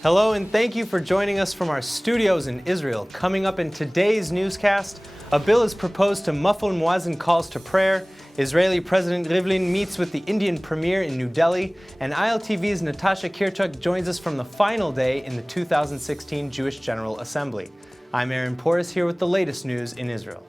Hello and thank you for joining us from our studios in Israel. Coming up in today's newscast, a bill is proposed to muffle Muazzin calls to prayer, Israeli President Rivlin meets with the Indian Premier in New Delhi, and Iltv's Natasha Kirtchuk joins us from the final day in the 2016 Jewish General Assembly. I'm Aaron Porras here with the latest news in Israel.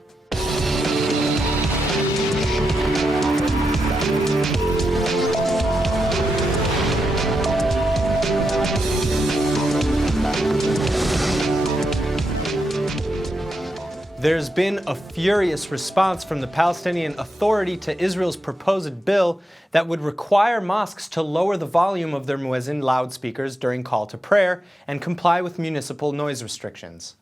There's been a furious response from the Palestinian Authority to Israel's proposed bill that would require mosques to lower the volume of their Muazzin loudspeakers during call to prayer and comply with municipal noise restrictions.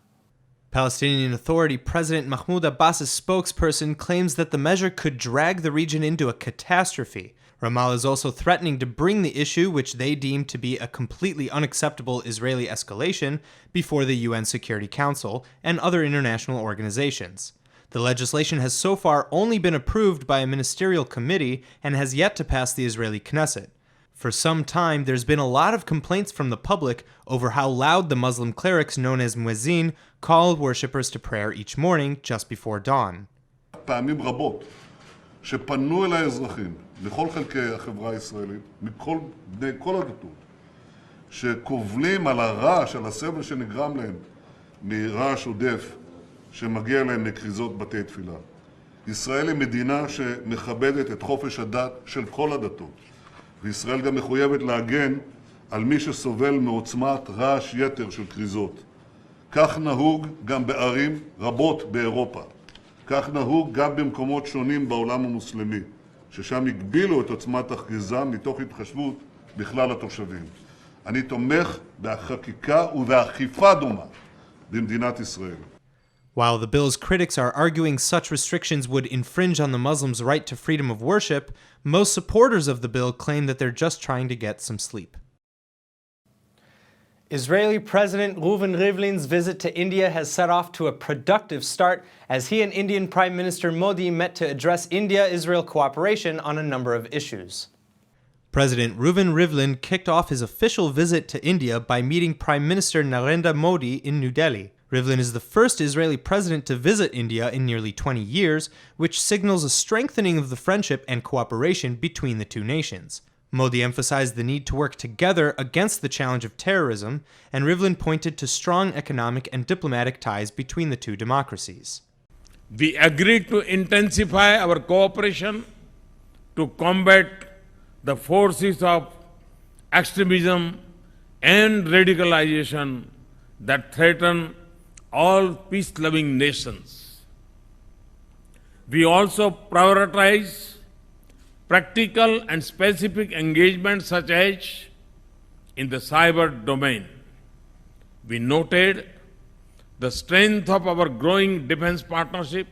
Palestinian Authority President Mahmoud Abbas's spokesperson claims that the measure could drag the region into a catastrophe. Ramallah is also threatening to bring the issue, which they deem to be a completely unacceptable Israeli escalation, before the UN Security Council and other international organizations. The legislation has so far only been approved by a ministerial committee and has yet to pass the Israeli Knesset. For some time, there's been a lot of complaints from the public over how loud the Muslim clerics known as Muazzin call worshippers to prayer each morning just before dawn. שפנו אל האזרחים, לכל חלקי החברה הישראלית, בני כל הדתות, שקובלים על הרעש, על הסבל שנגרם להם מרעש עודף שמגיע להם מכריזות בתי תפילה. ישראל היא מדינה שמכבדת את חופש הדת של כל הדתות, וישראל גם מחויבת להגן על מי שסובל מעוצמת רעש יתר של כריזות. כך נהוג גם בערים רבות באירופה. כך נהוג גם במקומות שונים בעולם המוסלמי, ששם הגבילו את עוצמת הכריזה מתוך התחשבות בכלל התושבים. אני תומך בחקיקה ובאכיפה דומה במדינת ישראל. While the bill's critics are arguing such restrictions would infringe on the Muslims' right to freedom of worship, most supporters of the bill claim that they're just trying to get some sleep. Israeli President Reuven Rivlin's visit to India has set off to a productive start as he and Indian Prime Minister Modi met to address India-Israel cooperation on a number of issues. President Reuven Rivlin kicked off his official visit to India by meeting Prime Minister Narendra Modi in New Delhi. Rivlin is the first Israeli president to visit India in nearly 20 years, which signals a strengthening of the friendship and cooperation between the two nations. Modi emphasized the need to work together against the challenge of terrorism, and Rivlin pointed to strong economic and diplomatic ties between the two democracies. We agreed to intensify our cooperation to combat the forces of extremism and radicalization that threaten all peace-loving nations. We also prioritize practical and specific engagements such as in the cyber domain. We noted the strength of our growing defense partnership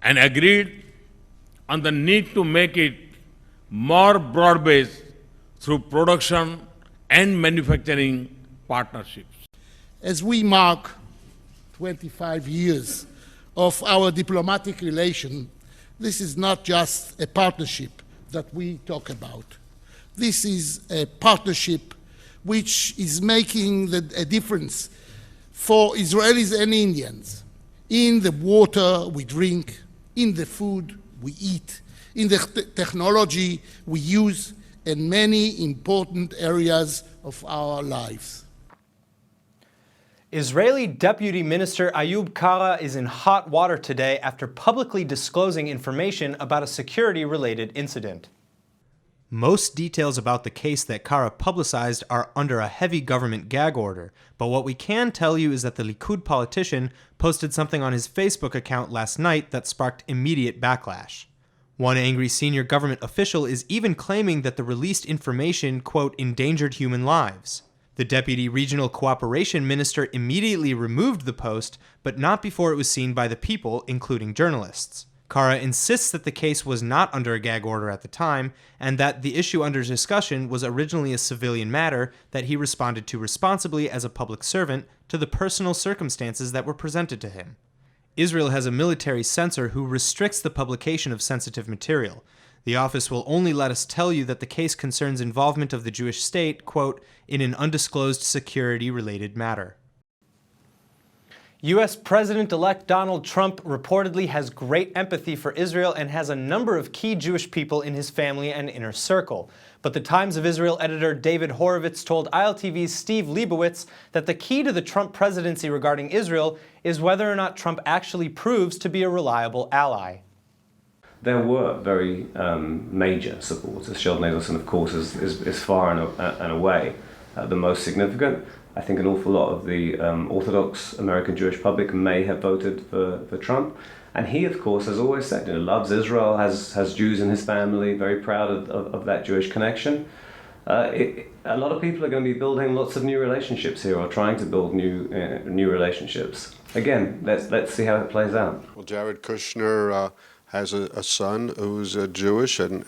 and agreed on the need to make it more broad-based through production and manufacturing partnerships. As we mark 25 years of our diplomatic relation, this is not just a partnership that we talk about. This is a partnership which is making a difference for Israelis and Indians in the water we drink, in the food we eat, in the technology we use, and many important areas of our lives. Israeli Deputy Minister Ayub Kirac is in hot water today after publicly disclosing information about a security-related incident. Most details about the case that Kirac publicized are under a heavy government gag order, but what we can tell you is that the Likud politician posted something on his Facebook account last night that sparked immediate backlash. One angry senior government official is even claiming that the released information, quote, endangered human lives. The Deputy Regional Cooperation Minister immediately removed the post, but not before it was seen by the people, including journalists. Kirac insists that the case was not under a gag order at the time, and that the issue under discussion was originally a civilian matter that he responded to responsibly as a public servant to the personal circumstances that were presented to him. Israel has a military censor who restricts the publication of sensitive material. The office will only let us tell you that the case concerns involvement of the Jewish state, quote, in an undisclosed security-related matter. U.S. President-elect Donald Trump reportedly has great empathy for Israel and has a number of key Jewish people in his family and inner circle. But the Times of Israel editor David Horovitz told ILTV's Steve Leibowitz that the key to the Trump presidency regarding Israel is whether or not Trump actually proves to be a reliable ally. There were very major supporters. Sheldon Adelson, of course, is far and away the most significant. I think an awful lot of the Orthodox American Jewish public may have voted for Trump. And he, of course, has always said, loves Israel, has Jews in his family, very proud of that Jewish connection. A lot of people are going to be building lots of new relationships here, or trying to build new relationships. Again, let's see how it plays out. Well, Jared Kushner has a son who's Jewish, and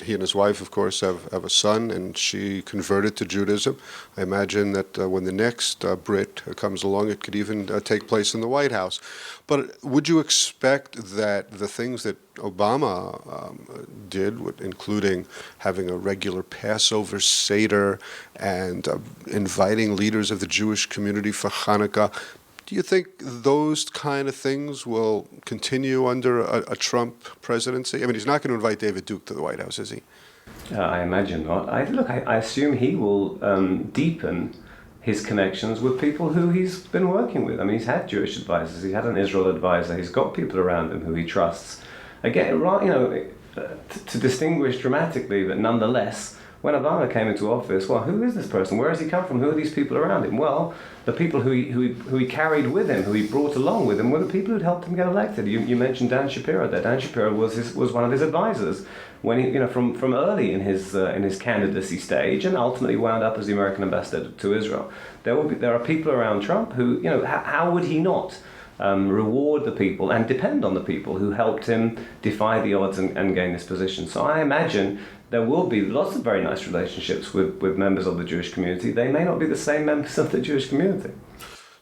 he and his wife, of course, have a son, and she converted to Judaism. I imagine that when the next Brit comes along, it could even take place in the White House. But would you expect that the things that Obama did, including having a regular Passover Seder and inviting leaders of the Jewish community for Hanukkah, do you think those kind of things will continue under a Trump presidency? I mean, he's not going to invite David Duke to the White House, is he? I imagine not. I assume he will deepen his connections with people who he's been working with. I mean, he's had Jewish advisors, he had an Israel advisor, he's got people around him who he trusts. Again, to distinguish dramatically, but nonetheless, when Obama came into office, well, who is this person? Where has he come from? Who are these people around him? Well, the people who he carried with him, who he brought along with him, were the people who'd helped him get elected. You mentioned Dan Shapiro there. Dan Shapiro was one of his advisors when he, from early in his candidacy stage, and ultimately wound up as the American ambassador to Israel. There are people around Trump who, how would he not reward the people and depend on the people who helped him defy the odds and gain this position? So I imagine there will be lots of very nice relationships with members of the Jewish community. They may not be the same members of the Jewish community.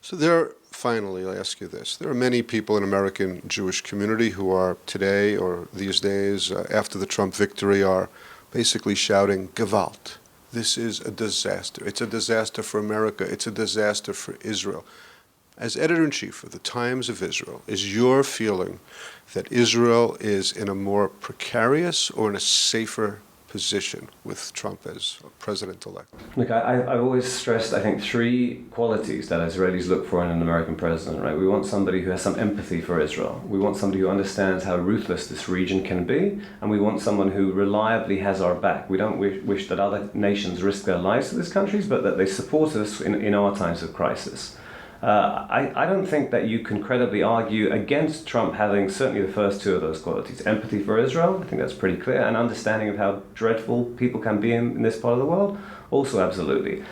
So finally, I ask you this. There are many people in American Jewish community who are today or these days, after the Trump victory, are basically shouting, Gewalt. This is a disaster. It's a disaster for America. It's a disaster for Israel. As editor-in-chief of the Times of Israel, is your feeling that Israel is in a more precarious or in a safer position with Trump as president-elect? Look, I've always stressed, I think, three qualities that Israelis look for in an American president, right? We want somebody who has some empathy for Israel. We want somebody who understands how ruthless this region can be. And we want someone who reliably has our back. We don't wish that other nations risk their lives for these countries, but that they support us in our times of crisis. I don't think that you can credibly argue against Trump having certainly the first two of those qualities. Empathy for Israel, I think that's pretty clear, and understanding of how dreadful people can be in this part of the world, also absolutely.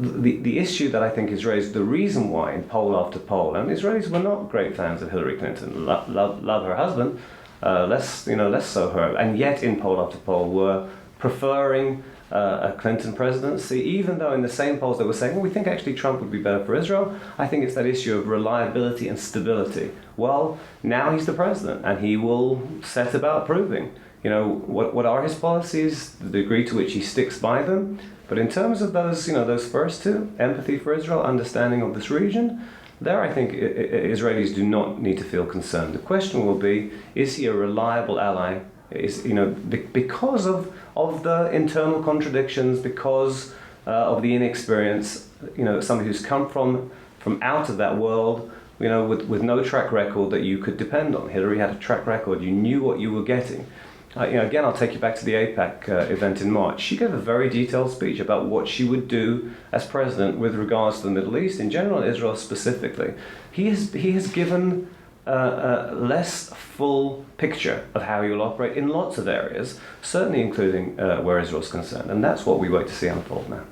The issue that I think is raised, the reason why in poll after poll, and Israelis were not great fans of Hillary Clinton, love her husband, less so her, and yet in poll after poll were preferring a Clinton presidency, even though in the same polls they were saying, well, we think actually Trump would be better for Israel. I think it's that issue of reliability and stability. Well, now he's the president, and he will set about proving, what are his policies, the degree to which he sticks by them. But in terms of those first two, empathy for Israel, understanding of this region, there I think Israelis do not need to feel concerned. The question will be, is he a reliable ally? Because of the internal contradictions, because of the inexperience, somebody who's come from out of that world, with no track record that you could depend on. Hillary had a track record. You knew what you were getting. Again, I'll take you back to the AIPAC event in March. She gave a very detailed speech about what she would do as president with regards to the Middle East in general, and Israel specifically. He has given a less full picture of how he will operate in lots of areas, certainly including where Israel's concerned. And that's what we wait to see unfold now.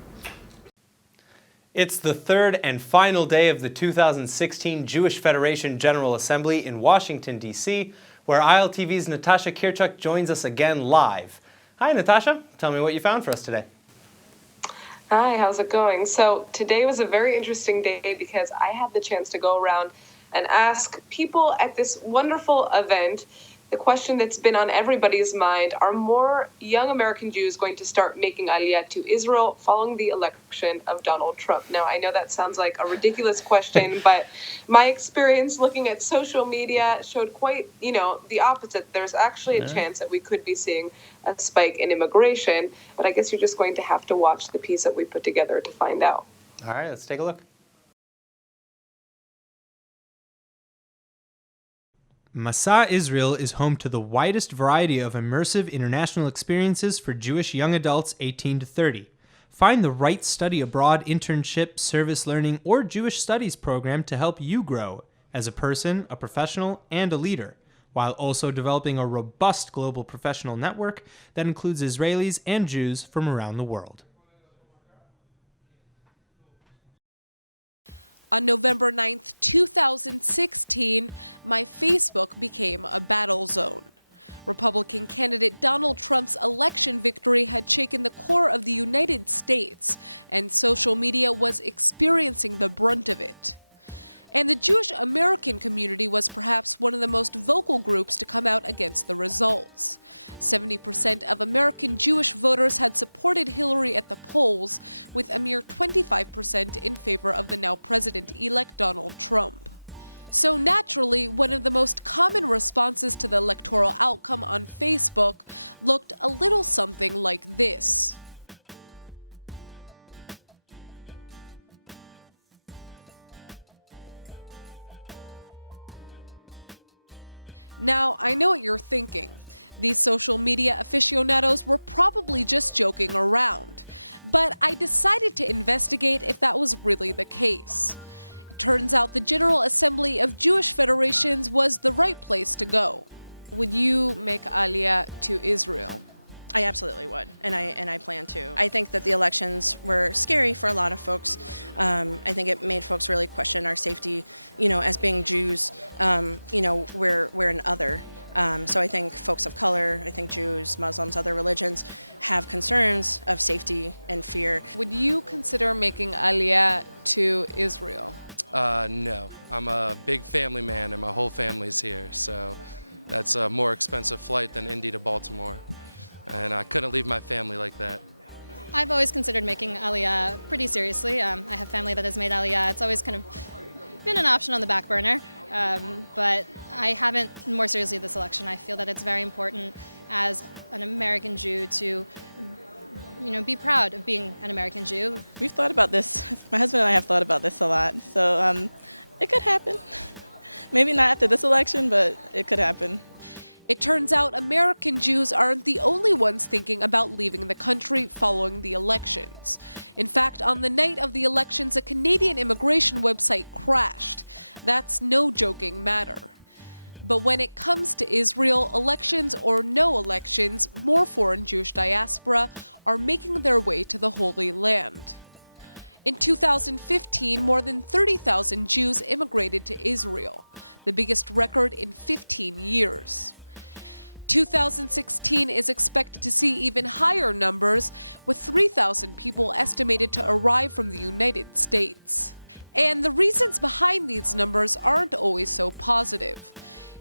It's the third and final day of the 2016 Jewish Federation General Assembly in Washington, D.C., where ILTV's Natasha Kirtchuk joins us again live. Hi, Natasha. Tell me what you found for us today. Hi, how's it going? So today was a very interesting day because I had the chance to go around and ask people at this wonderful event the question that's been on everybody's mind, are more young American Jews going to start making aliyah to Israel following the election of Donald Trump? Now, I know that sounds like a ridiculous question, but my experience looking at social media showed quite, the opposite. There's actually a chance that we could be seeing a spike in immigration, but I guess you're just going to have to watch the piece that we put together to find out. All right, let's take a look. Masa Israel is home to the widest variety of immersive international experiences for Jewish young adults 18 to 30. Find the right study abroad internship, service learning, or Jewish studies program to help you grow as a person, a professional, and a leader, while also developing a robust global professional network that includes Israelis and Jews from around the world. On November 9th, 2016, my Facebook became a battle zone. Republican candidate Donald Trump's election victory had shaken the core of the United States, and social media was experiencing the brunt of it. And the Jewish American community was perhaps one of the most vocal groups to come out against the results. 70% of American Jewish voters had supported Hillary at the polls, with a mere 25% in favor of the now president-elect Donald Trump. So naturally, one of the most common responses to the electoral outcome on Facebook looked a little something like this. Now, I know what you're thinking. These social media aficionados were probably just joking around, but I decided to investigate if that was really the case. It turns out the General Assembly of Jewish Federations was the right place to go. Would you make aliyah to Israel? I absolutely would, and I plan to. I think that the elections were scary for a lot of folks. I think it made folks really question our safety, as being Jews, we're an other. So I think folks of color, I think Jews, Muslims, other religions have concerns of safety and fear. Would you consider making aliyah to Israel? No, I'm a big family man and my whole family's here, so that's a more expensive flight than Indy to Baltimore. And I couldn't leave my family like that. I've always considered making aliyah pretty seriously. I have family that has made aliyah. It's always kind of been an option on the back burner, but I haven't more seriously this election. I feel that it's very important as an American Jew to be proud of being an American Jew. We've thought about this. My husband and I have thought about this a lot, so it could happen. Maybe not after this election, but it could happen. It turns out American Jews aren't the only ones thinking about leaving the country following the elections. In fact, on the night of the elections, a Canadian immigration website crashed. That's no joking matter. But when it comes to Israel, elections or no elections, more foreign Jewish diaspora are making their way to the Holy Land. In 2015, more than 30,000 Jews immigrated to Israel, the biggest record in 15 years. 2016 is expected to see even higher numbers, with 3,000 people estimated to arrive from the United States. And the reasons behind these numbers aren't always so positive.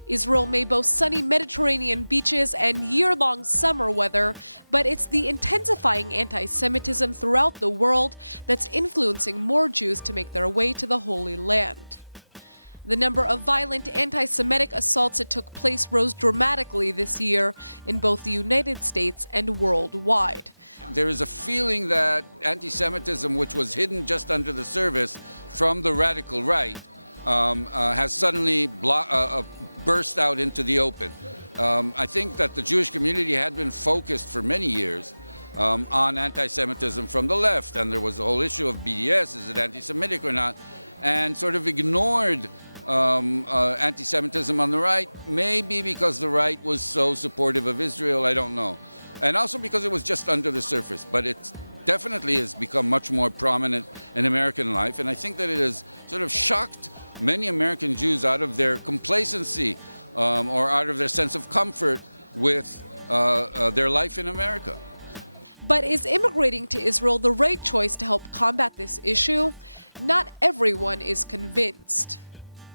Israel may boast sunny Mediterranean beaches and year-long summer weather, but it's the intensifying anti-Semitism throughout the world that's influencing more Jews to make their way to the Holy Land. The number of violent anti-Semitic assaults that took place rose dramatically this year in both the United States and worldwide. There is a feeling that anti-Semitism, which was hidden just under the surface from the radical right, has suddenly burst out into the open. I think that the Jewish community had been focused for many years on anti-Semitism from the left, and there was the whole issue of BDS, is it anti-Semitic or not, and sort of ignored anti-Semitism on the right, maybe because the right was so supportive of Israel, I don't know. And also because it was just under the surface, but it definitely has become much more prominent in American life, and I think that it has sort of shocked many American Jews out of their complacency or out of their sense of comfort with their life in America. But is immigrating to Israel the right choice to help combat this issue? Not everyone is convinced.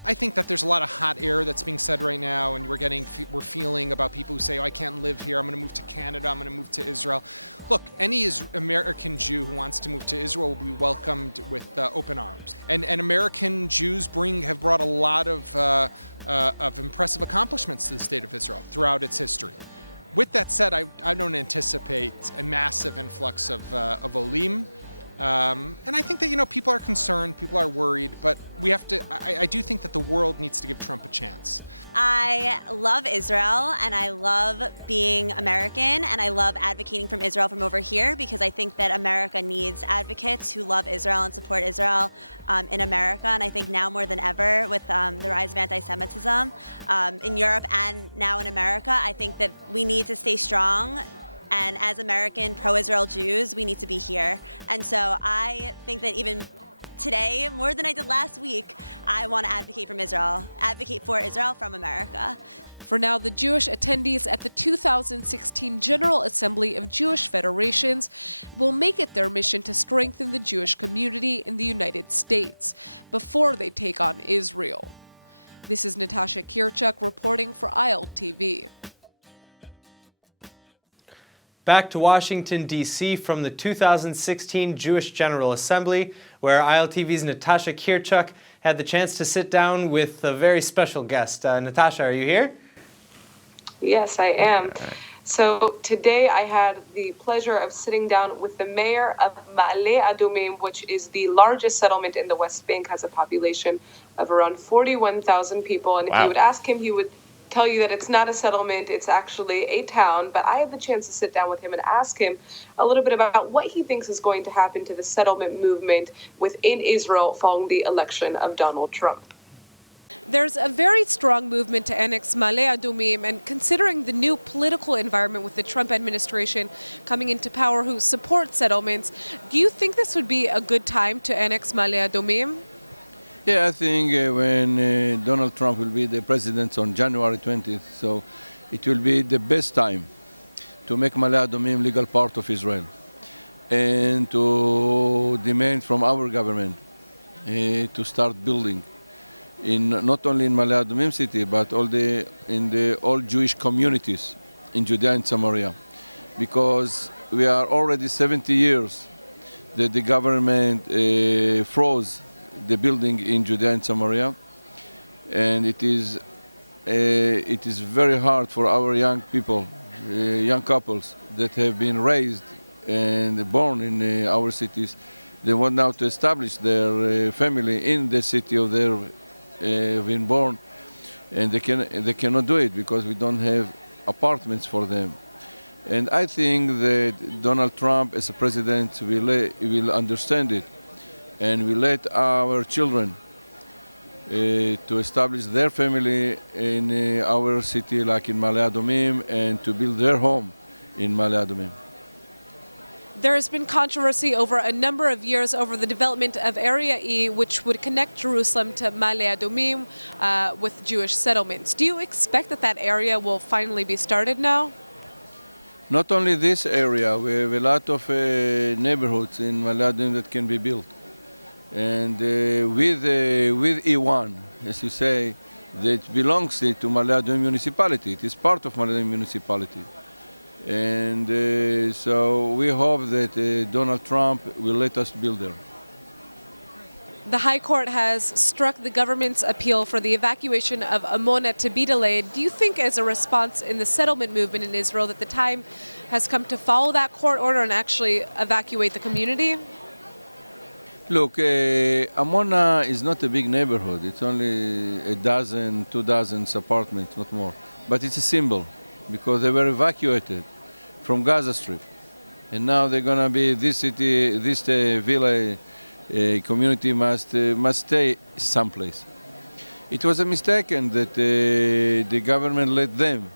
I think that there's a lot of hot air that's being said right now, and we're feeling about people who say, oh, I can't live here, I'm going to move to Canada, I'm going to move to Israel. Look, any American Jew who wants to move to Israel will be welcomed with open arms. And American Jews have brought a lot of impressive accomplishments to the state of Israel throughout its history. With that said, I don't anticipate a massive influx of Olim. And I think that, people are concerned, people are worried, but I do think that the world needs to give Trump a chance. I love Israel, and I love being American, and I love advocating from Israel from over here, because I think that America needs advocates who love Israel and support Israel in America. And I think now more than ever, with the rise of anti-Semitism in Europe and now in America, I think that we need to stay strong. And as American pro-Israel Jews, we need to be here. And so I think that even today, more than I did last week, I want to advocate for Israel from America. For now, the Jewish attendees at the 2016 General Assembly of Jewish Federations will make it their mission to strengthen the Jewish community in the United States before they take on Israel. This is Natasha Kirtchuk reporting for Iltv. Back to Washington, D.C. from the 2016 Jewish General Assembly, where ILTV's Natasha Kirtchuk had the chance to sit down with a very special guest. Natasha, are you here? Yes, I am. So today I had the pleasure of sitting down with the mayor of Ma'ale Adumim, which is the largest settlement in the West Bank, has a population of around 41,000 people. And if you would ask him, he would tell you that it's not a settlement, it's actually a town. But I had the chance to sit down with him and ask him a little bit about what he thinks is going to happen to the settlement movement within Israel following the election of Donald Trump. There's a very strong movement to annex Ma'ale Adumim, and considering the new political environment with the Trump administration coming into power who support settlements, do you think this would be a good time to annex Ma'ale Adumim? Yeah, I think when Donald Trump will be the president on January 20th, so it will be the best time to make Ma'ale Adumim legal part of Israel and to demand from our government to start building not only in Ma'ale Adumim city, but in the all Jewish communities in Judea and Samaria, because we are already 70 years that the government froze the building in Judea and Samaria, and it is very hard for our young people, young couples that have been raised and born in our cities. They want now to establish their family in the city of their been born, and they cannot do it because we don't have apartments for them. And I think that Donald Trump as a president will understand it, and will let our children to establish their family in our city, like in Ma'ale Adumim, and to build their home in Ma'ale Adumim. There has been controversy over a number of years over the development of Area E, which would connect Jerusalem to Ma'ale Adumim with Jewish settlements. Do you expect that area will finally be started now? Not only this area, we have a lot of neighborhoods in Ma'ale Adumim that can be built. And with E1, as you say, that belongs to Ma'ale Adumim municipality. It is part of Ma'ale Adumim municipality. And so we hope that Donald Trump will let us build there. The High Court has struck the government's appeal for the evacuation of Amona to be delayed. Do you think, as a response in the settlement movement in Israel, that the time has come to follow that court order and actually evacuate the community? Look, Amona is not a big neighborhood. It's only 2,000 apartments, not more. But it's a symbol, because they were evacuated from Gaza Strip. And now they're going to be, this city, this villa community must stay someplace. It was a mistake and that the government let them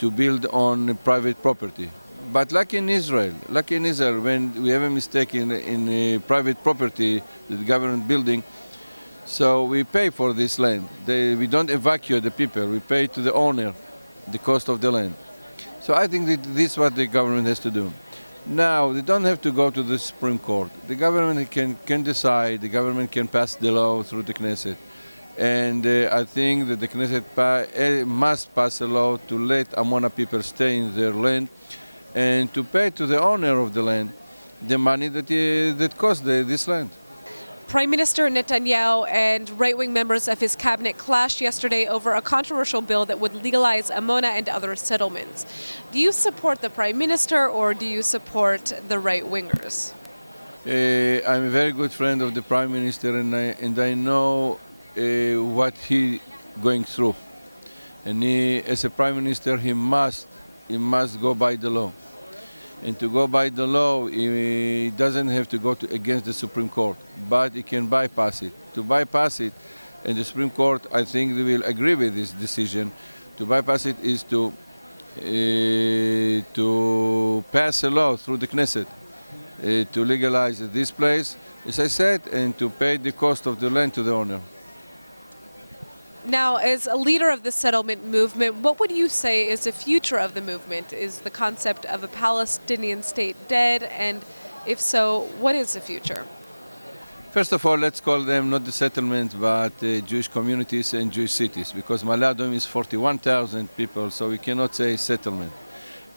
to build on private property. But like in Israel, when we have a mistake in private property, the government building, so we pay for this land. We don't evacuate the people, we pay to the owner the cost of the land. So I think that this is what the government has to do. Now, they don't have to go to the Supreme Court. The government can decide, the government can pass the law through the Knesset. And I think that the Knesset must pass a law to let Amona people stay in their land and to pay to the owner of the land the money that cost this land. Prime Minister Netanyahu and right-wing members of his cabinet clashed yesterday over a controversial bill that would legalize Amona and other settlements. Do you support the Prime Minister or do you support the right-wingers? I'm a very good friend of the Prime Minister, and I know what he going through. And as a Prime Minister, he must go by the law. And to go by the law, he doesn't have to go against the Supreme Court, but he can bypass it. To bypass it, and the Supreme Court, I think they will agree with this decision, to bypass it is to pass a law through the Knesset to legalize this place, as I said, and to pay the cost of the land to the owner. Now, as a leader of the settlement movement, what would you say is the future of the movement? Is the concept of a Palestinian state dead? And if so, what is the future? First of all, let's call them not the settlements, but Jewish communities and Jewish cities, because Ma'ale Adumim is 41,000 people, so we cannot say settlement.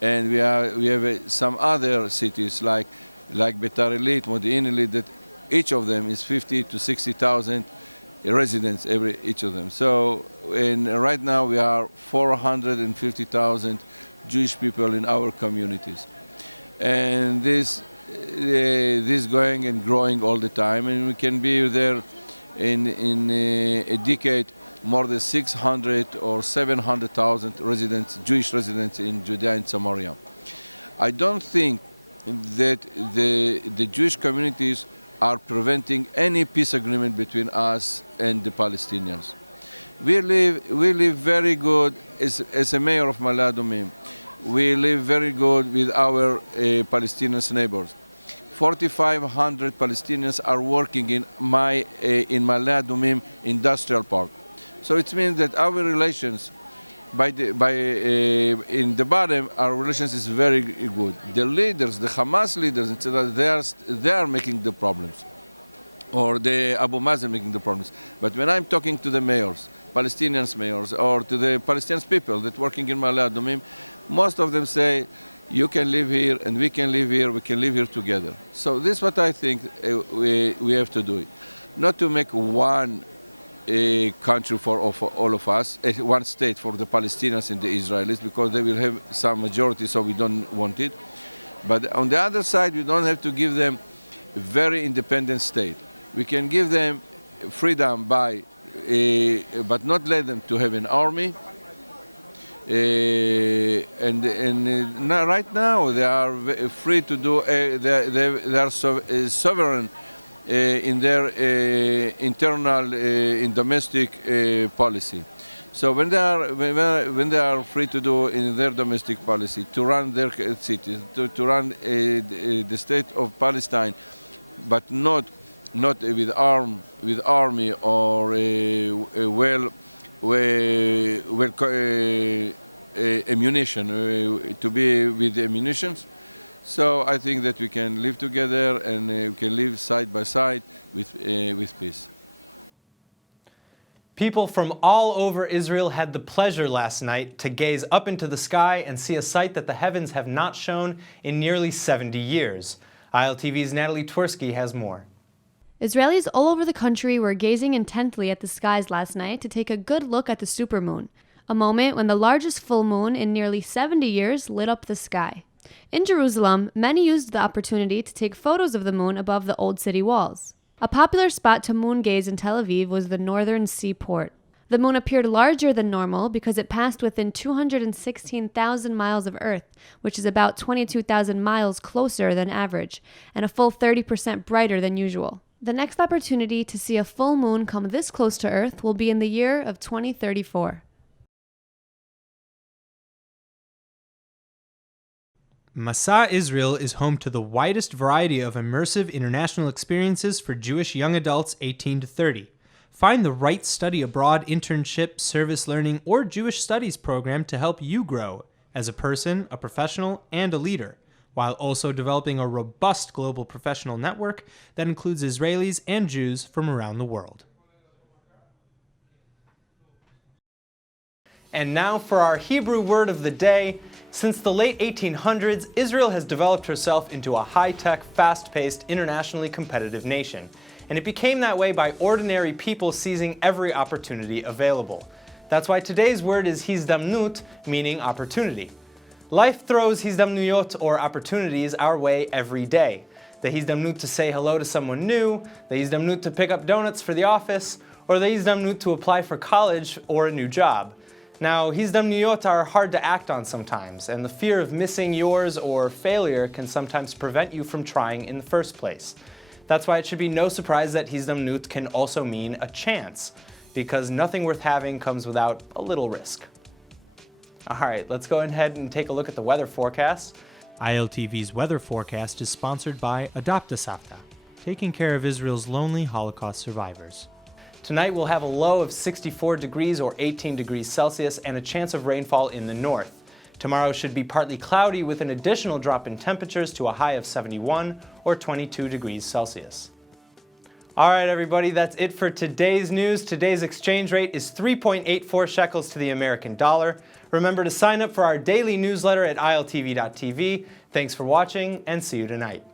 And we have some other cities like Beitar Illit, Modi'in Illit, that each of them is 50 to 60,000 residents, each of them. So, right now we are 450,000 Jewish people in our communities, and this going and growing all the time, and we can be there in a decade more than 600 or 700,000 residents, Jewish residents in Judea and Samaria. I don't think that the Jewish communities are preventing any peace agreement between us and the Palestinians. We live very good as a mayor of Ma'ale Adumim. We live very good with our Palestinian neighbors. 4,500 Palestinians are working in Ma'ale Adumim industrial park. So it means that our relations in the bottom, our relations is very good. The leaders, the Hamas leaders, they are making the problems, or the Abu Muazzin making the problems. But when I'm talking to the mayors, Palestinian mayors, or to the Palestinian people that working in Ma'ale Adumim, most of them say, you can live here and we can live here, we can live here together. So this is what I think we have to do. Not to make one country for all of us, one state for the Palestinians and the Israelis, because they will have some majority, so we don't want it. But on the other side, we don't have to give them a very independent state. We can give them freedom but not let them to have an army. Right now they are free to do. They are sovereign in their internal in domestic policy. So when they are free to do in their domestic policy, to run their cities, to run the state of Palestine, but not with army or ammunition, to be with ammunitions. So I think that we can live together and we can live side by side with peace. People from all over Israel had the pleasure last night to gaze up into the sky and see a sight that the heavens have not shown in nearly 70 years. Iltv's Natalie Twersky has more. Israelis all over the country were gazing intently at the skies last night to take a good look at the supermoon, a moment when the largest full moon in nearly 70 years lit up the sky. In Jerusalem, many used the opportunity to take photos of the moon above the old city walls. A popular spot to moon gaze in Tel Aviv was the northern seaport. The moon appeared larger than normal because it passed within 216,000 miles of Earth, which is about 22,000 miles closer than average, and a full 30% brighter than usual. The next opportunity to see a full moon come this close to Earth will be in the year of 2034. Masa Israel is home to the widest variety of immersive international experiences for Jewish young adults 18 to 30. Find the right study abroad internship, service learning, or Jewish studies program to help you grow as a person, a professional, and a leader, while also developing a robust global professional network that includes Israelis and Jews from around the world. And now for our Hebrew word of the day. Since the late 1800s, Israel has developed herself into a high-tech, fast-paced, internationally competitive nation. And it became that way by ordinary people seizing every opportunity available. That's why today's word is hizdamnut, meaning opportunity. Life throws hizdamnuyot, or opportunities, our way every day. The hizdamnut to say hello to someone new, the hizdamnut to pick up donuts for the office, or the hizdamnut to apply for college or a new job. Now, hizdamnuyot are hard to act on sometimes, and the fear of missing yours or failure can sometimes prevent you from trying in the first place. That's why it should be no surprise that hizdamnut can also mean a chance, because nothing worth having comes without a little risk. Alright, let's go ahead and take a look at the weather forecast. ILTV's weather forecast is sponsored by Adopt a Savta, taking care of Israel's lonely Holocaust survivors. Tonight we'll have a low of 64 degrees or 18 degrees Celsius and a chance of rainfall in the north. Tomorrow should be partly cloudy with an additional drop in temperatures to a high of 71 or 22 degrees Celsius. Alright everybody, that's it for today's news. Today's exchange rate is 3.84 shekels to the American dollar. Remember to sign up for our daily newsletter at iltv.tv. Thanks for watching and see you tonight.